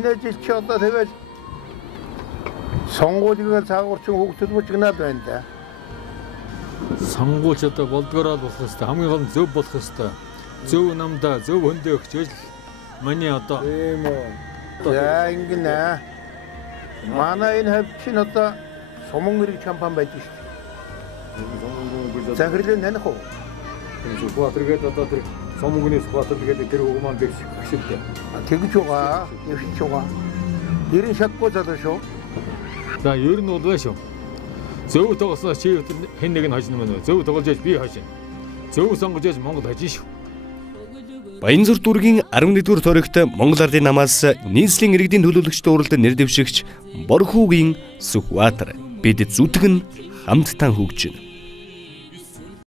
энэ жил чи одоо тэгээд сонгуулийг цаагуурчин хөгтөд мөчгнаад байна да. Сонгууль одоо болдгороо болох хэвээр хамгийн гол нь зөв болох хэвээр. Зөв намда зөв хөндөө өгч миний одоо ийм үү. За ингэнэ. Манай энэ хавчин одоо суман мэрэг чампан байж шүү дээ. Захирлын таних уу? Сүхбаатаргээд одоо тэр Сомгоны Сүхбаатаргээд тэр үг маань бэж ашигтай. Тэгж байгаа. Явж байгаа. Нэрийн шатгүй залуу шүү. За ер нь бол байна шүү. Зөв тоглосноо чи хэн нэг нь хожно мөн үү? Зөв тоглож яж би хожно. Зөв сонгож яж Монгол хожно шүү. Баянзүр дүүргийн 11-р торогт Монгол Ардын намаас нийслэлийн иргэдийн төлөөлөгчд уралд нэр дэвшигч Борхүүгийн Сүхбаатар бид зүтгэн хамтдаа хөгжинэ.